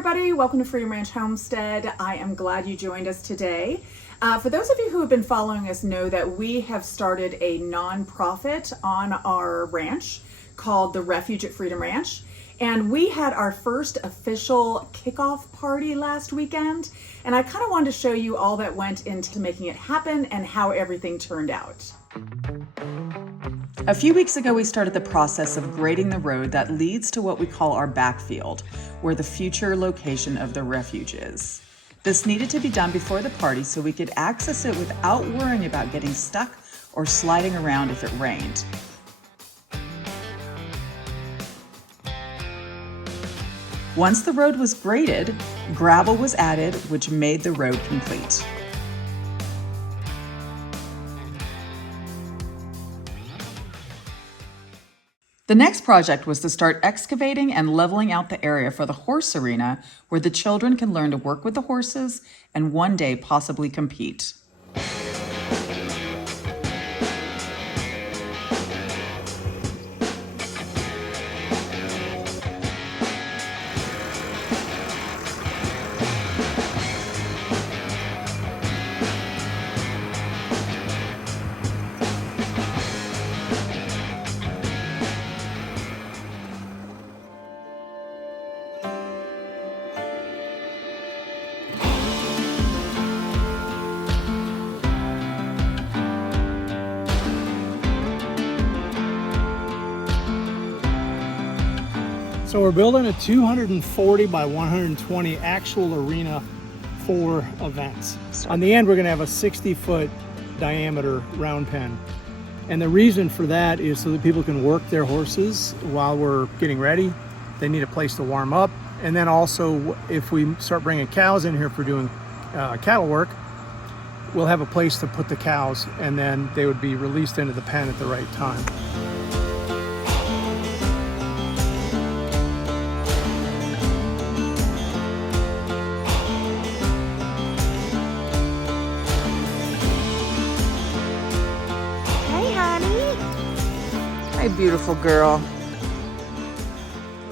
everybody, welcome to Freedom Ranch Homestead. I am glad you joined us today. For those of you who have been following us know that we have started a nonprofit on our ranch called the Refuge at Freedom Ranch. And we had our first official kickoff party last weekend. And I kind of wanted to show you all that went into making it happen and how everything turned out. A few weeks ago, we started the process of grading the road that leads to what we call our backfield, where the future location of the refuge is. This needed to be done before the party so we could access it without worrying about getting stuck or sliding around if it rained. Once the road was graded, gravel was added, which made the road complete. The next project was to start excavating and leveling out the area for the horse arena where the children can learn to work with the horses and one day possibly compete. So we're building a 240 by 120 actual arena for events. On the end, we're going to have a 60-foot diameter round pen. And the reason for that is so that people can work their horses while we're getting ready. They need a place to warm up. And then also, if we start bringing cows in here for doing cattle work, we'll have a place to put the cows, and then they would be released into the pen at the right time. Hey, beautiful girl.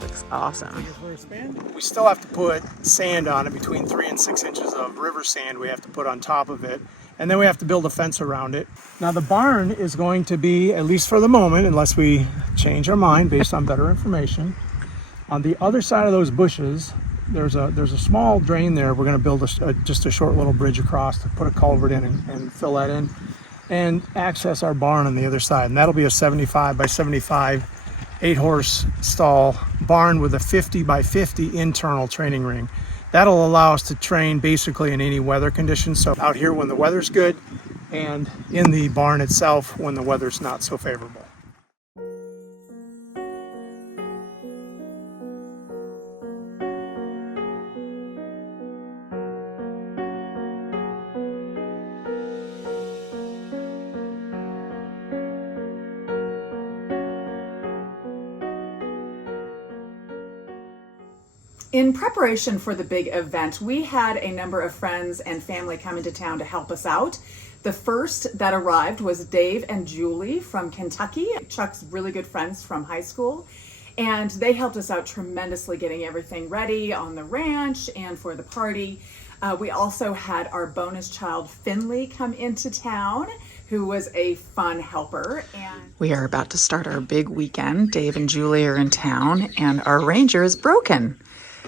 Looks awesome. We still have to put sand on it, between 3 and 6 inches of river sand we have to put on top of it. And then we have to build a fence around it. Now the barn is going to be, at least for the moment, unless we change our mind based on better information, on the other side of those bushes, there's a small drain there. We're going to build just a short little bridge across to put a culvert in and fill that in, and access our barn on the other side. And that'll be a 75 by 75, 8-horse stall barn with a 50 by 50 internal training ring. That'll allow us to train basically in any weather conditions. So out here when the weather's good, and in the barn itself when the weather's not so favorable. In preparation for the big event, we had a number of friends and family come into town to help us out. The first that arrived was Dave and Julie from Kentucky, Chuck's really good friends from high school. And they helped us out tremendously getting everything ready on the ranch and for the party. We also had our bonus child, Finley, come into town, who was a fun helper. And we are about to start our big weekend. Dave and Julie are in town and our ranger is broken.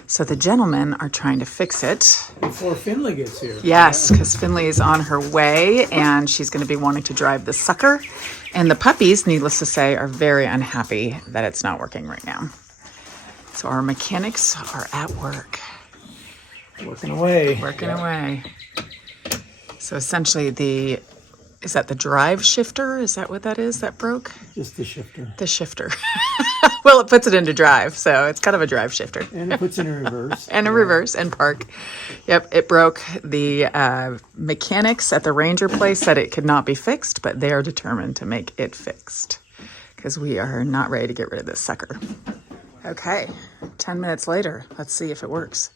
So the gentlemen are trying to fix it. Before Finley gets here. Yes, because Finley is on her way and she's going to be wanting to drive the sucker. And the puppies, needless to say, are very unhappy that it's not working right now. So our mechanics are at work. Working away. Working away. So essentially is that the drive shifter? Is that what that is that broke? Just the shifter. The shifter. Well, it puts it into drive, so it's kind of a drive shifter. And it puts it in reverse. And a reverse and park. Yep, it broke. The mechanics at the ranger place said it could not be fixed, but they are determined to make it fixed because we are not ready to get rid of this sucker. Okay, 10 minutes later, let's see if it works.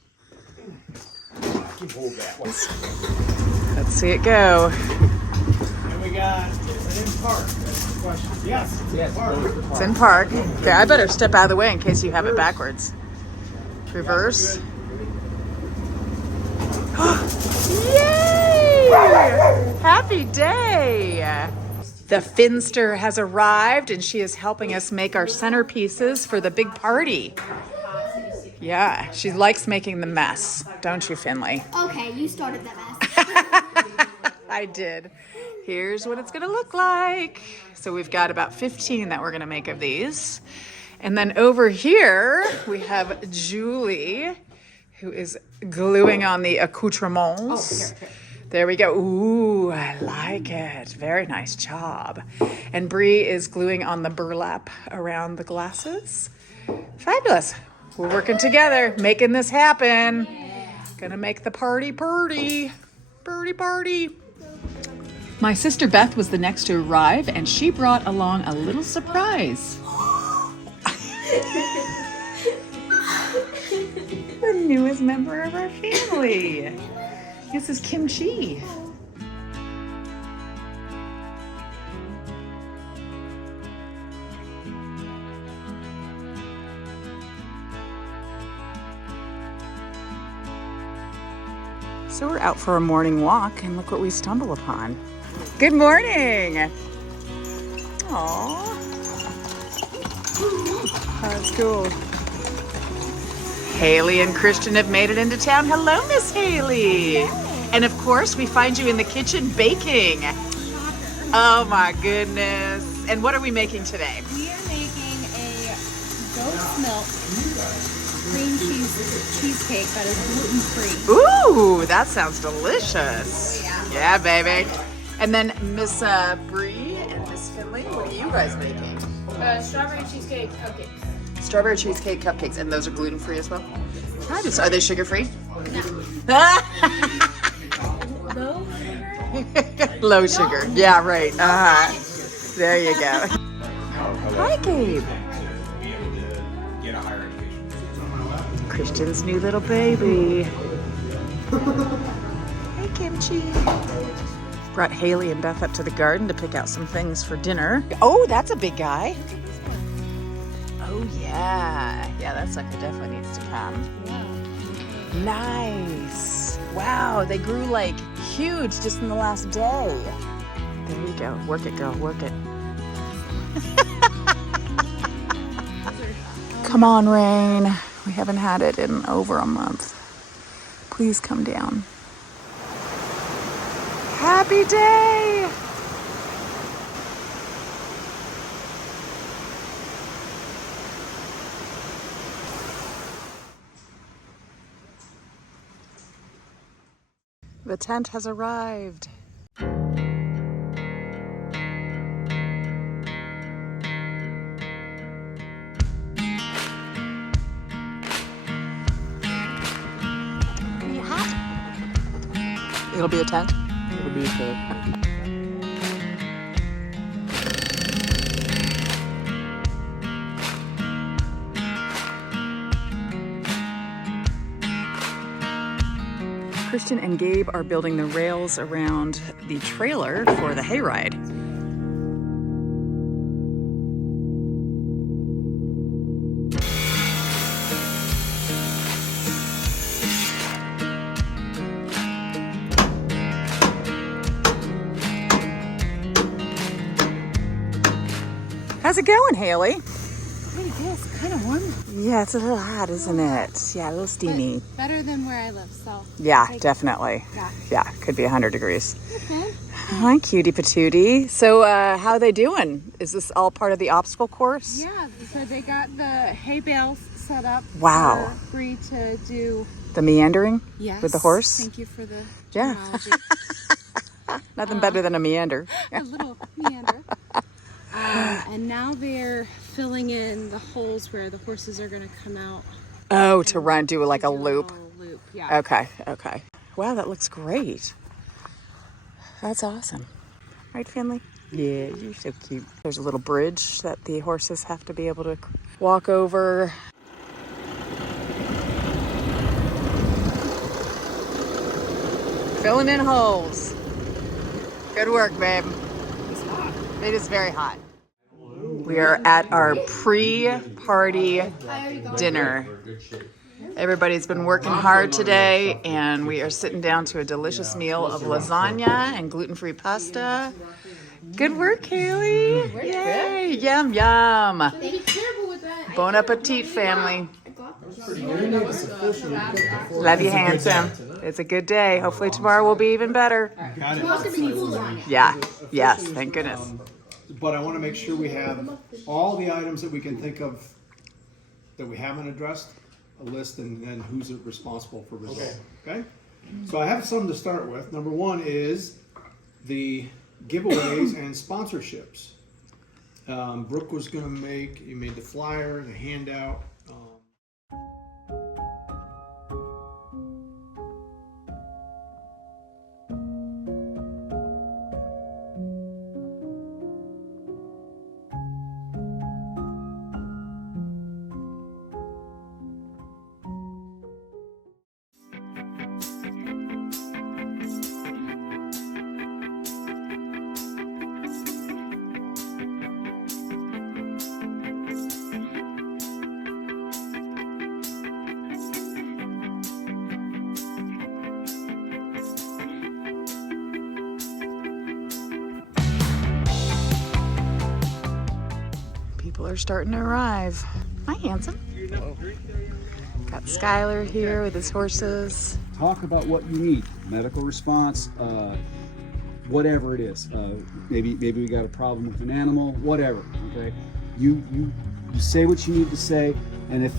Let's see it go. And we got, is it in park? That's the question. Yes, it's in park. Okay, I better step out of the way in case you have it backwards. Reverse. Yay! Happy day! The Finster has arrived and she is helping us make our centerpieces for the big party. Yeah, she likes making the mess, don't you, Finley? Okay, you started that mess. I did. Here's what it's gonna look like. So we've got about 15 that we're gonna make of these. And then over here, we have Julie, who is gluing on the accoutrements. There we go. Ooh, I like it. Very nice job. And Bree is gluing on the burlap around the glasses. Fabulous. We're working together, making this happen. Gonna make the party. Party. My sister Beth was the next to arrive, and she brought along a little surprise. The newest member of our family. This is Kimchi. So we're out for a morning walk, and look what we stumble upon. Good morning. Aww. That's cool. Haley and Christian have made it into town. Hello, Miss Haley. And of course, we find you in the kitchen baking. Oh my goodness. And what are we making today? We are making a goat's milk cream cheesecake that is gluten-free. Ooh, that sounds delicious. Oh, yeah, baby. And then Miss Bree and Miss Finley, what are you guys making? Strawberry cheesecake cupcakes. Strawberry cheesecake cupcakes, and those are gluten-free as well? Fabulous. Are they sugar-free? No. Low sugar. Yeah, right. There you go. Hi, Gabe. Christian's new little baby. Hey, Kimchi. Brought Haley and Beth up to the garden to pick out some things for dinner. Oh, that's a big guy. Oh, yeah. Yeah, that sucker definitely needs to come. Nice. Wow, they grew like huge just in the last day. There you go. Work it, girl. Work it. Come on, Rain. We haven't had it in over a month. Please come down. Happy day! The tent has arrived. It'll be a tent? It'll be okay. Christian and Gabe are building the rails around the trailer for the hayride. How's it going, Haley? Pretty good. It's kind of warm. Yeah, it's a little hot, isn't it? Yeah, a little steamy. Better than where I live, so. Yeah, Like, definitely. Yeah. Yeah, could be 100 degrees. Okay. Hi, cutie patootie. So, how are they doing? Is this all part of the obstacle course? Yeah, so they got the hay bales set up. Wow. For Bree to do. The meandering? Yes. With the horse? Thank you for the Yeah. terminology. Nothing better than a meander. A little meander. And now they're filling in the holes where the horses are going to come out. Oh, to run, do like a Do loop. little loop, yeah. Okay, okay. Wow, that looks great. That's awesome. Right, Finley? Yeah, you're so cute. There's a little bridge that the horses have to be able to walk over. Filling in holes. Good work, babe. It's hot. It is very hot. We are at our pre-party dinner. Everybody's been working hard today, and we are sitting down to a delicious meal of lasagna and gluten-free pasta. Good work, Haley. Yay, yum, yum. Bon appetit, family. Love you, handsome. It's a good day. Hopefully tomorrow will be even better. Got it. Yeah, yes, thank goodness. But I want to make sure we have all the items that we can think of that we haven't addressed, a list, and then who's responsible for resolving. Okay? So I have some to start with. Number one is the giveaways and sponsorships. Brooke was going to you made the flyer, the handout. People are starting to arrive. Hi, handsome. Got Skylar here with his horses. Talk about what you need. Medical response, whatever it is. Maybe we got a problem with an animal, whatever. Okay, you say what you need to say, and if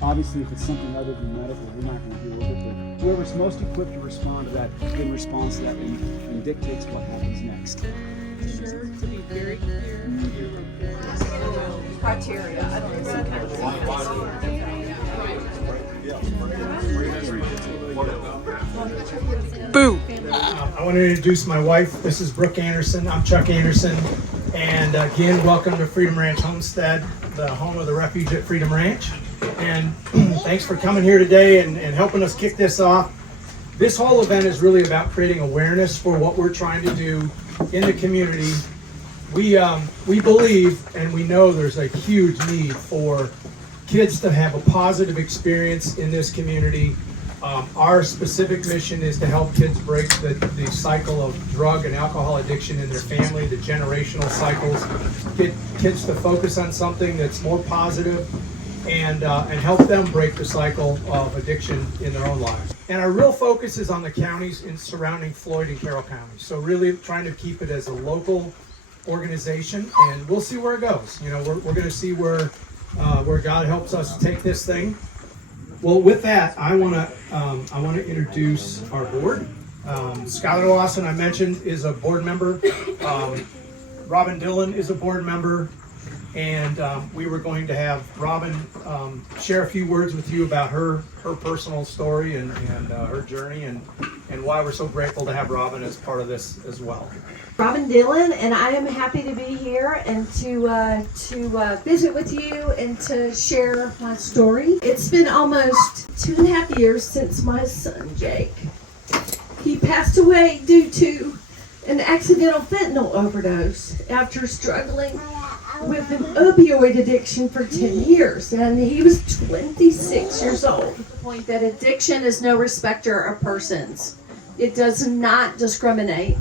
obviously if it's something other than medical, we're not going to deal with it. But whoever's most equipped to respond to that in response to that and dictates what happens next. Sure to be very clear. Criteria. Boo! I want to introduce my wife. This is Brooke Anderson. I'm Chuck Anderson. And again, welcome to Freedom Ranch Homestead, the home of the Refuge at Freedom Ranch. And thanks for coming here today and helping us kick this off. This whole event is really about creating awareness for what we're trying to do in the community. We believe and we know there's a huge need for kids to have a positive experience in this community. Our specific mission is to help kids break the cycle of drug and alcohol addiction in their family, the generational cycles, get kids to focus on something that's more positive and help them break the cycle of addiction in their own lives. And our real focus is on the counties in surrounding Floyd and Carroll counties. So really trying to keep it as a local organization, and we'll see where it goes. You know, we're going to see where God helps us take this thing. Well, with that, I want to introduce our board. Skylar Lawson, I mentioned, is a board member. Robin Dillon is a board member, and we were going to have Robin share a few words with you about her personal story and her journey and why we're so grateful to have Robin as part of this as well. Robin Dillon, and I am happy to be here and to visit with you and to share my story. It's been almost 2.5 years since my son Jake. He passed away due to an accidental fentanyl overdose after struggling with an opioid addiction for 10 years, and he was 26 years old. The point that addiction is no respecter of persons. It does not discriminate.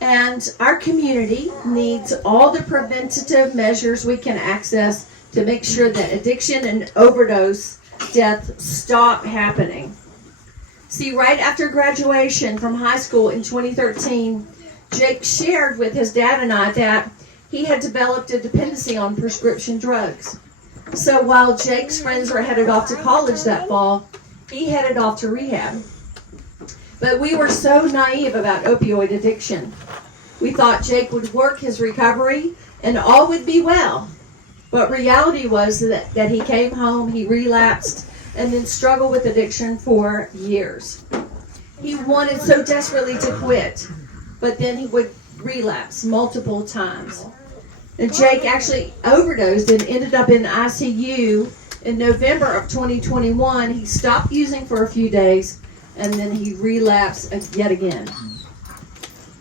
And our community needs all the preventative measures we can access to make sure that addiction and overdose death stop happening. See, right after graduation from high school in 2013, Jake shared with his dad and I that he had developed a dependency on prescription drugs. So while Jake's friends were headed off to college that fall, he headed off to rehab. But we were so naive about opioid addiction. We thought Jake would work his recovery and all would be well. But reality was that he came home, he relapsed, and then struggled with addiction for years. He wanted so desperately to quit, but then he would relapse multiple times. And Jake actually overdosed and ended up in ICU in November of 2021. He stopped using for a few days, and then he relapsed yet again.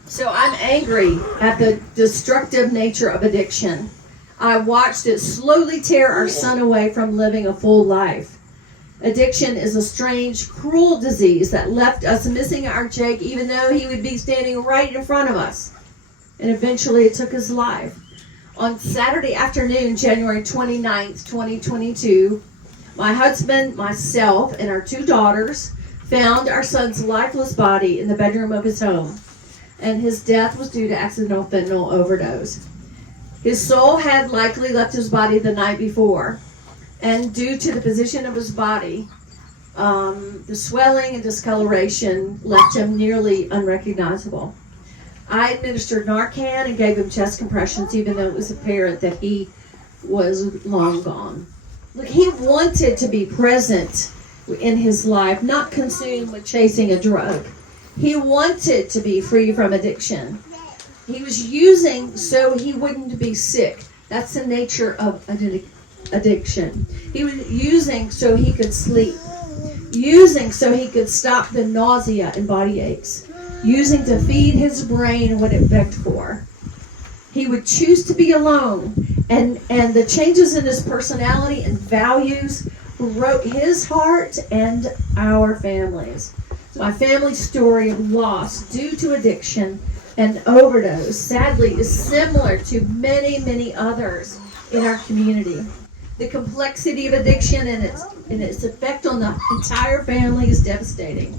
So I'm angry at the destructive nature of addiction. I watched it slowly tear our son away from living a full life. Addiction is a strange, cruel disease that left us missing our Jake even though he would be standing right in front of us. And eventually it took his life. On Saturday afternoon, January 29th, 2022, my husband, myself, and our 2 daughters found our son's lifeless body in the bedroom of his home. And his death was due to accidental fentanyl overdose. His soul had likely left his body the night before. And due to the position of his body, the swelling and discoloration left him nearly unrecognizable. I administered Narcan and gave him chest compressions, even though it was apparent that he was long gone. Look, he wanted to be present in his life, not consumed with chasing a drug. He wanted to be free from addiction. He was using so he wouldn't be sick. That's the nature of addiction. He was using so he could sleep. Using so he could stop the nausea and body aches. Using to feed his brain what it begged for. He would choose to be alone. And the changes in his personality and values broke his heart and our families. My family's story of loss due to addiction and overdose, sadly, is similar to many, many others in our community. The complexity of addiction and its effect on the entire family is devastating.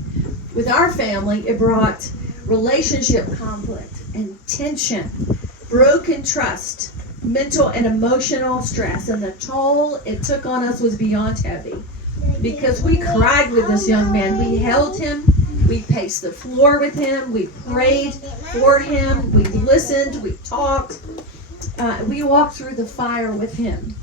With our family, it brought relationship conflict and tension, broken trust, mental and emotional stress, and the toll it took on us was beyond heavy. Because we cried with this young man. We held him. We paced the floor with him. We prayed for him. We listened. We talked. We walked through the fire with him.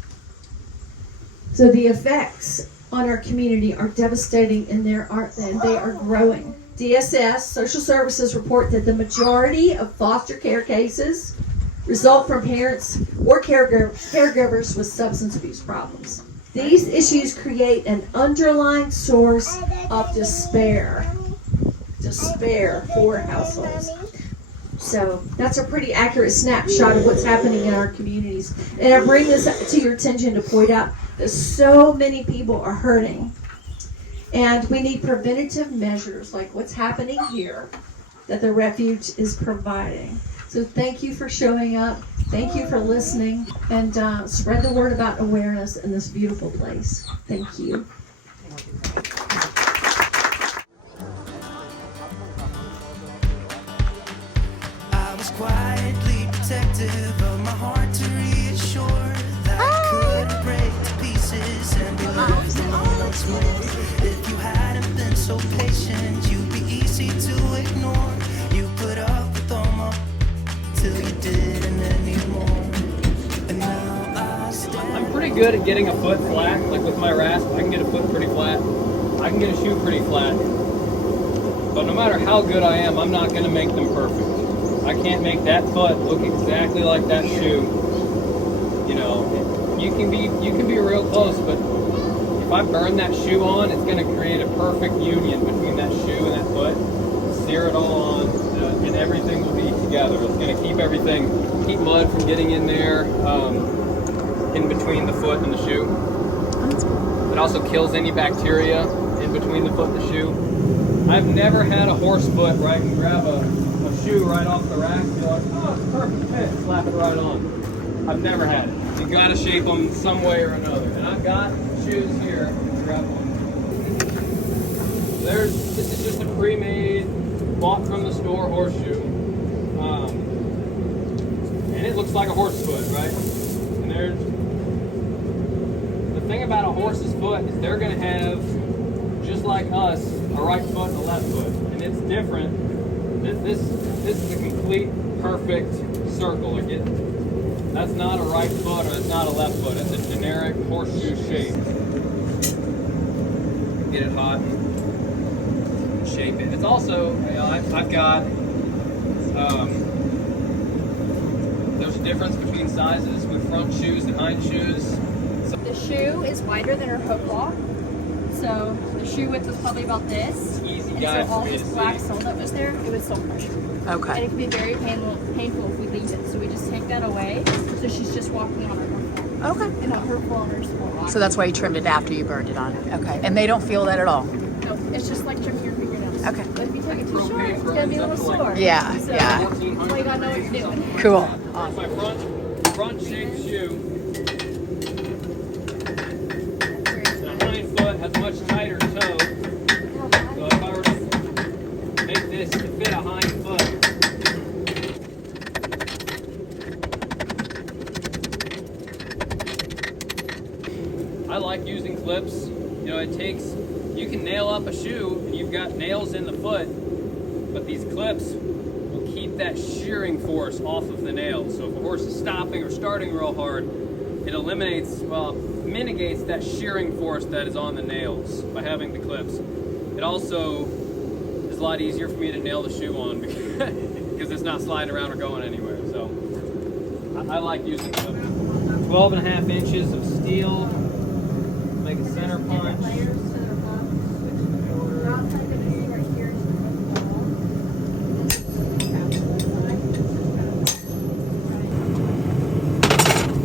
So the effects on our community are devastating, and they are growing. DSS, social services, report that the majority of foster care cases result from parents or caregivers with substance abuse problems. These issues create an underlying source of despair for households. So that's a pretty accurate snapshot of what's happening in our communities. And I bring this to your attention to point out that so many people are hurting. And we need preventative measures like what's happening here that the Refuge is providing. So thank you for showing up. Thank you for listening. And spread the word about awareness in this beautiful place. Thank you. I was quietly protective of my heart to reassure that I couldn't break to pieces and be left alone once more. If you hadn't been so patient, you'd be easy to ignore. You put up with all my till you didn't anymore. And now I stand. I'm pretty good at getting a foot flat, like with my rasp. I can get a foot pretty flat. I can get a shoe pretty flat. But no matter how good I am, I'm not going to make them perfect. I can't make that foot look exactly like that shoe. You know, you can be real close, but if I burn that shoe on, it's going to create a perfect union between that shoe and that foot. Sear it all on, and everything will be together. It's going to keep mud from getting in there, in between the foot and the shoe. It also kills any bacteria in between the foot and the shoe. I've never had a horse foot where I can grab a shoe right off the rack and be like, oh, it's a perfect fit, slap it right on. I've never had it. You got to shape them some way or another. And I've got shoes here. Grab one. This is just a pre-made, bought from the store horseshoe. And it looks like a horse foot, right? And the thing about a horse's foot is they're going to have, just like us, a right foot and a left foot. And it's different. This is a complete perfect circle. That's not a right foot or it's not a left foot. It's a generic horseshoe shape. Get it hot and shape it. It's also, I've got, there's a difference between sizes with front shoes and hind shoes. The shoe is wider than her hook block. So the shoe width was probably about this. Easy and guide so all for me this to black see. sole that was there, it was sole pressure. And Okay. it can be very painful if we leave it. So we just take that away. So she's just walking on her hook block. Okay. and not hurtful on her sport. So that's why you trimmed it after you burned it on. Okay. And they don't feel that at all. No, it's just like trimming your fingernails. Okay. But if you take it too short, it's gonna be a little sore. Yeah, So, yeah. that's why you gotta know what you're doing. Cool. My front shaped shoe. The hind foot has a much tighter toe. So if I were to make this to fit a hind foot, I like using clips. You know, you can nail up a shoe and you've got nails in the foot, but these clips will keep that shearing force off of the nails. So if a horse is stopping or starting real hard, it mitigates that shearing force that is on the nails by having the clips. It also is a lot easier for me to nail the shoe on because it's not sliding around or going anywhere. So I like using clips. 12.5 inches of steel. Make a center punch.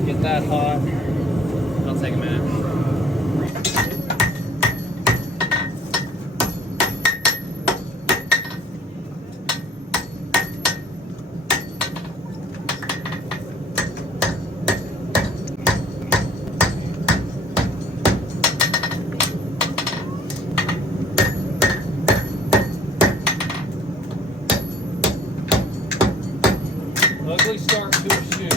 Get that hot. That'll take a minute. Ugly start to a shoe.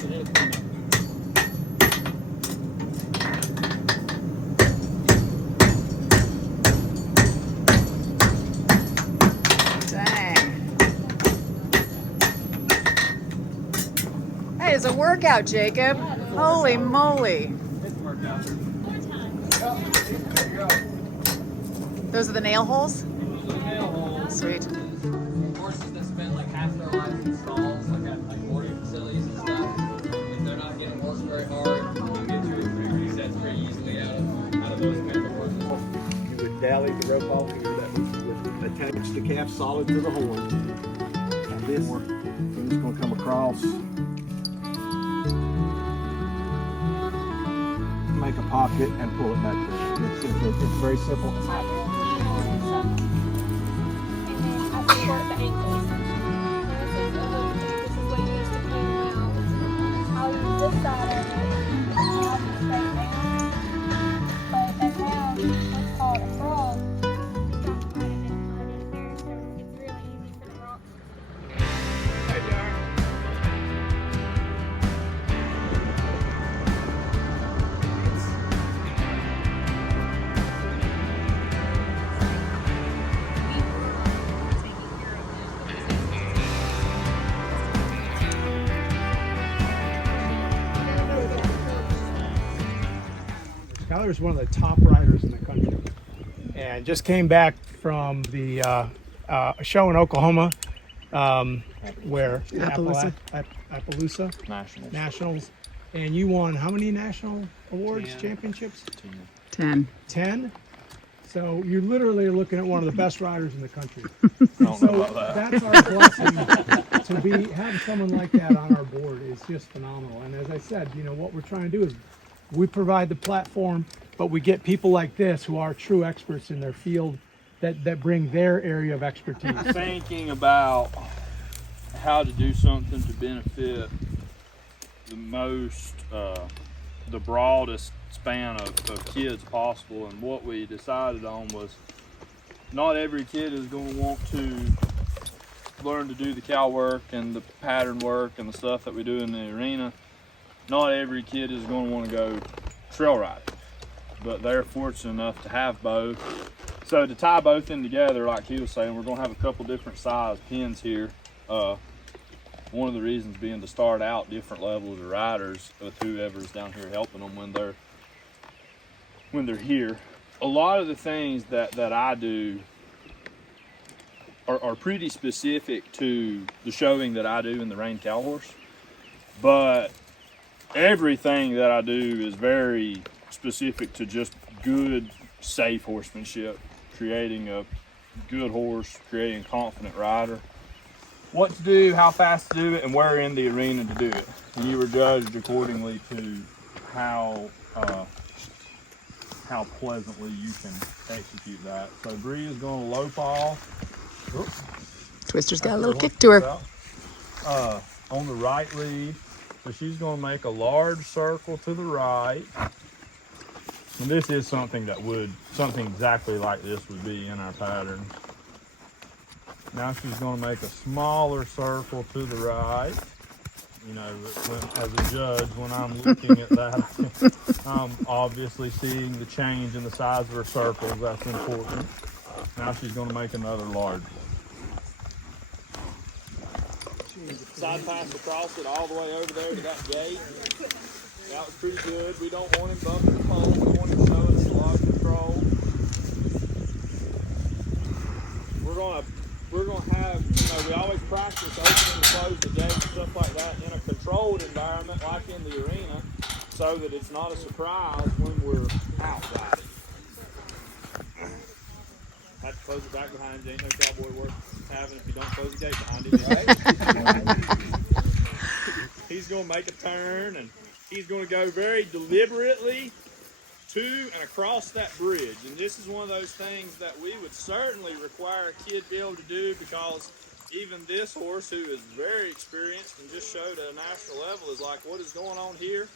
But it'll clean up. Dang. Hey, it's a workout, Jacob. Holy moly. It's a workout. Those are the nail holes? Those are the nail holes. Sweet. Horses that spend like half their lives in stalls, like at like boarding facilities and stuff, if they're not getting horsed very hard, you can get 2 or 3 resets pretty easily out of those kind of horses. You would dally the rope off here that would attach the calf solid to the horn. And this, so it's going to come across, make a pocket, and pull it back there. It's very simple. Skylar's one of the top riders in the country, and just came back from the show in Oklahoma, where Appaloosa Nationals, and you won how many national awards, championships? 10. 10. So you're literally looking at one of the best riders in the country. So that's our blessing to have someone like that on our board is just phenomenal. And as I said, you know what we're trying to do is we provide the platform, but we get people like this who are true experts in their field that bring their area of expertise. Thinking about how to do something to benefit the broadest span of kids possible, and what we decided on was not every kid is going to want to learn to do the cow work and the pattern work and the stuff that we do in the arena. Not every kid is going to want to go trail riding, but they're fortunate enough to have both. So to tie both in together, like he was saying, we're going to have a couple different size pins here. One of the reasons being to start out different levels of riders with whoever's down here helping them when they're here. A lot of the things that I do are pretty specific to the showing that I do in the reined cow horse, but everything that I do is very specific to just good, safe horsemanship, creating a good horse, creating a confident rider. what to do, how fast to do it, and where in the arena to do it. And you were judged accordingly to how pleasantly you can execute that. So Bree is going to low fall. Oops. Twister's got a little kick to her. On the right lead. So she's going to make a large circle to the right. And this is something exactly like this would be in our pattern. Now she's going to make a smaller circle to the right. You know, as a judge, when I'm looking at that, I'm obviously seeing the change in the size of her circles. That's important. Now she's going to make another large one. Side pass across it all the way over there to that gate. That was pretty good. We don't want him bumping the pole. We want him showing us a lot of control. We're gonna have, we always practice opening and close the gate and stuff like that in a controlled environment like in the arena, so that it's not a surprise when we're out riding. Have to close it back behind you. Ain't no cowboy work having if you don't close the gate behind you. He's going to make a turn, and he's going to go very deliberately to and across that bridge. And this is one of those things that we would certainly require a kid to be able to do, because even this horse, who is very experienced and just showed at a national level, is like, what is going on here?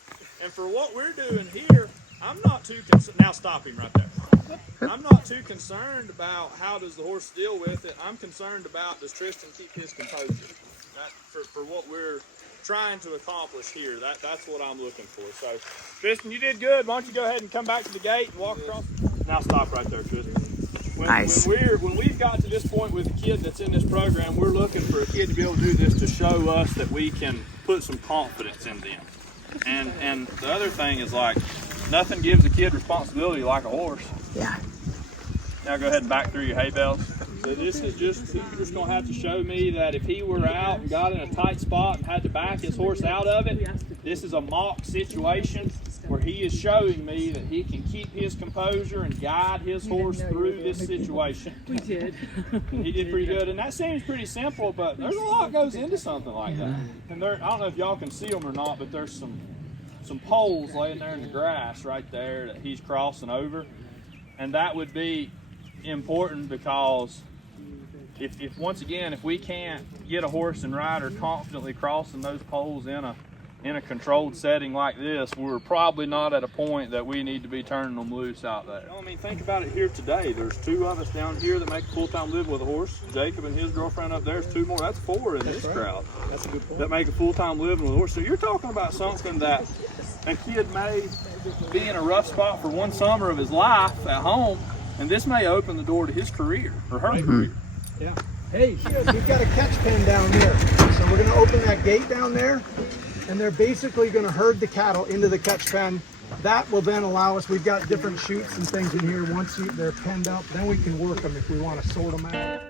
And for what we're doing here, I'm not too concerned. Now stop him right there. I'm not too concerned about how does the horse deal with it. I'm concerned about, does Tristan keep his composure? That, for what we're trying to accomplish here, that's what I'm looking for. So, Tristan, you did good. Why don't you go ahead and come back to the gate and walk across? Now stop right there, Tristan. Nice. When we've got to this point with a kid that's in this program, we're looking for a kid to be able to do this to show us that we can put some confidence in them. And the other thing is, like, nothing gives a kid responsibility like a horse. Yeah. Now go ahead and back through your hay bales. So this is he's just going to have to show me that if he were out and got in a tight spot and had to back his horse out of it, this is a mock situation where he is showing me that he can keep his composure and guide his horse through this situation. We did. He did pretty good, and that seems pretty simple, but there's a lot goes into something like that. And I don't know if y'all can see them or not, but there's some poles laying there in the grass right there that he's crossing over, and that would be important, because if once again, if we can't get a horse and rider confidently crossing those poles in a controlled setting like this, we're probably not at a point that we need to be turning them loose out there. I mean, think about it here today. There's 2 of us down here that make a full-time living with a horse. Jacob and his girlfriend up there's 2 more. That's 4 in this crowd. That's a good point. That make a full-time living with a horse. So you're talking about something that a kid may be in a rough spot for one summer of his life at home, and this may open the door to his career or her career. Yeah. Hey, we've got a catch pen down there. So we're going to open that gate down there, and they're basically going to herd the cattle into the catch pen. That will then allow us, we've got different chutes and things in here. Once they're penned up, then we can work them if we want to sort them out.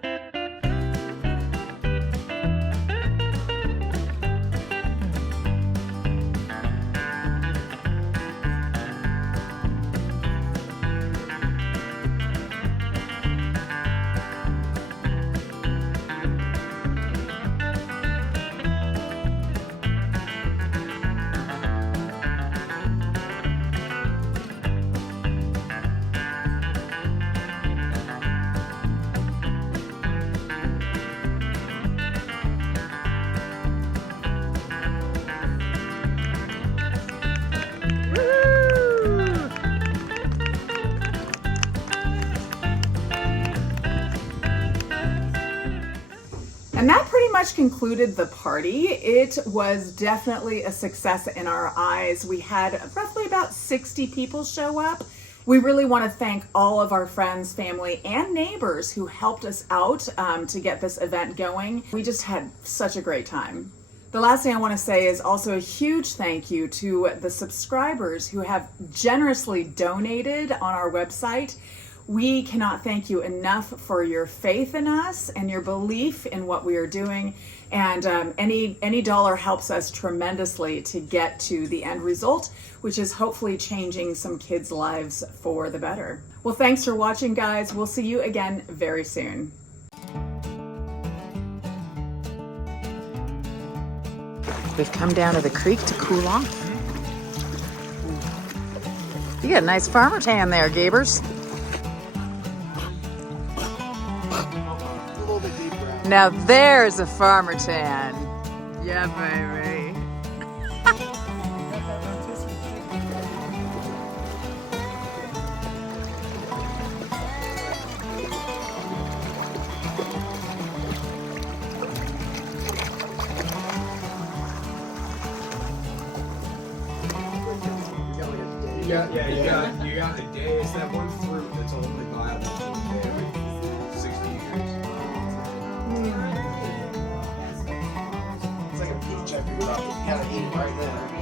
And that pretty much concluded the party. It was definitely a success in our eyes. We had roughly about 60 people show up. We really want to thank all of our friends, family, and neighbors who helped us out to get this event going. We just had such a great time. The last thing I want to say is also a huge thank you to the subscribers who have generously donated on our website. We cannot thank you enough for your faith in us and your belief in what we are doing. And any dollar helps us tremendously to get to the end result, which is hopefully changing some kids' lives for the better. Well, thanks for watching, guys. We'll see you again very soon. We've come down to the creek to cool off. You got a nice farmer tan there, Gabers. Now there's a farmer tan. Yeah, baby. You got a day. It's that one fruit that's only viable for every 60 years. It's like a peach. I figured out. You gotta eat it right then.